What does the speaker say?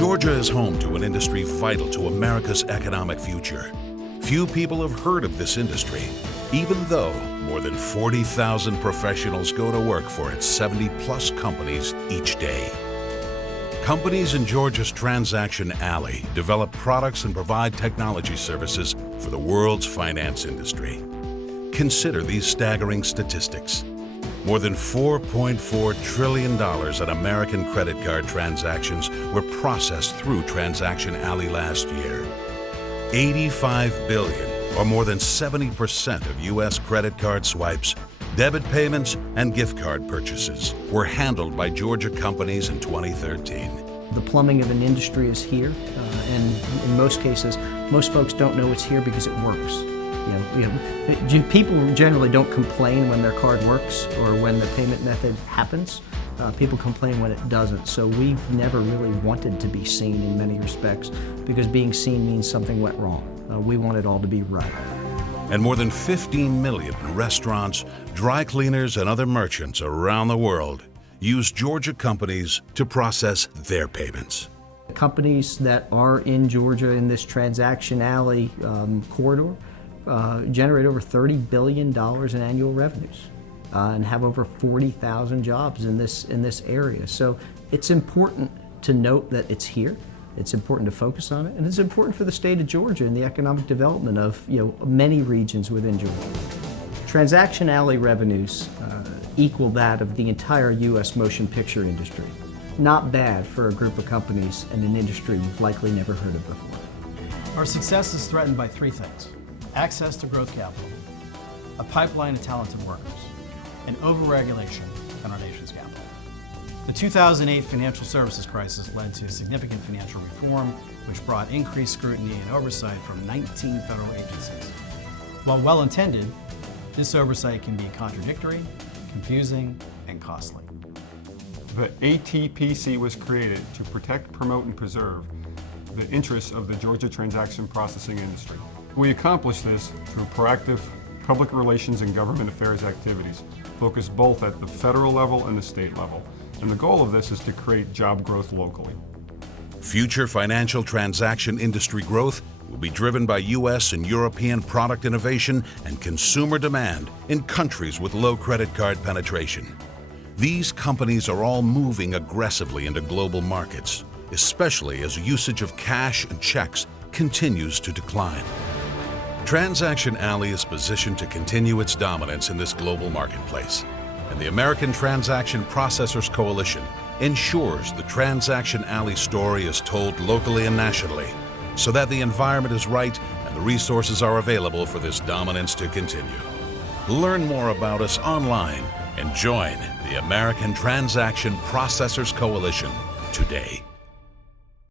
Georgia is home to an industry vital to America's economic future. Few people have heard of this industry, even though more than 40,000 professionals go to work for its 70-plus companies each day. Companies in Georgia's Transaction Alley develop products and provide technology services for the world's finance industry. Consider these staggering statistics. More than $4.4 trillion in American credit card transactions were processed through Transaction Alley last year. 85 billion, or more than 70% of U.S. credit card swipes, debit payments, and gift card purchases were handled by Georgia companies in 2013. The plumbing of an industry is here, and in most cases, most folks don't know it's here because it works. People generally don't complain when their card works or when the payment method happens. People complain when it doesn't. So we've never really wanted to be seen in many respects because being seen means something went wrong. We want it all to be right. And more than 15 million restaurants, dry cleaners, and other merchants around the world use Georgia companies to process their payments. Companies that are in Georgia in this Transaction Alley corridor generate over $30 billion in annual revenues and have over 40,000 jobs in this area. So it's important to note that it's here. It's important to focus on it, and it's important for the state of Georgia and the economic development of many regions within Georgia. Transaction Alley revenues equal that of the entire U.S. motion picture industry. Not bad for a group of companies and an industry you've likely never heard of before. Our success is threatened by three things: access to growth capital, a pipeline of talented workers, and overregulation in our nation's capital. The 2008 financial services crisis led to significant financial reform, which brought increased scrutiny and oversight from 19 federal agencies. While well-intended, this oversight can be contradictory, confusing, and costly. The ATPC was created to protect, promote, and preserve the interests of the Georgia transaction processing industry. We accomplish this through proactive public relations and government affairs activities, focused both at the federal level and the state level. And the goal of this is to create job growth locally. Future financial transaction industry growth will be driven by U.S. and European product innovation and consumer demand in countries with low credit card penetration. These companies are all moving aggressively into global markets, especially as usage of cash and checks continues to decline. Transaction Alley is positioned to continue its dominance in this global marketplace, and the American Transaction Processors Coalition ensures the Transaction Alley story is told locally and nationally, so that the environment is right and the resources are available for this dominance to continue. Learn more about us online and join the American Transaction Processors Coalition today.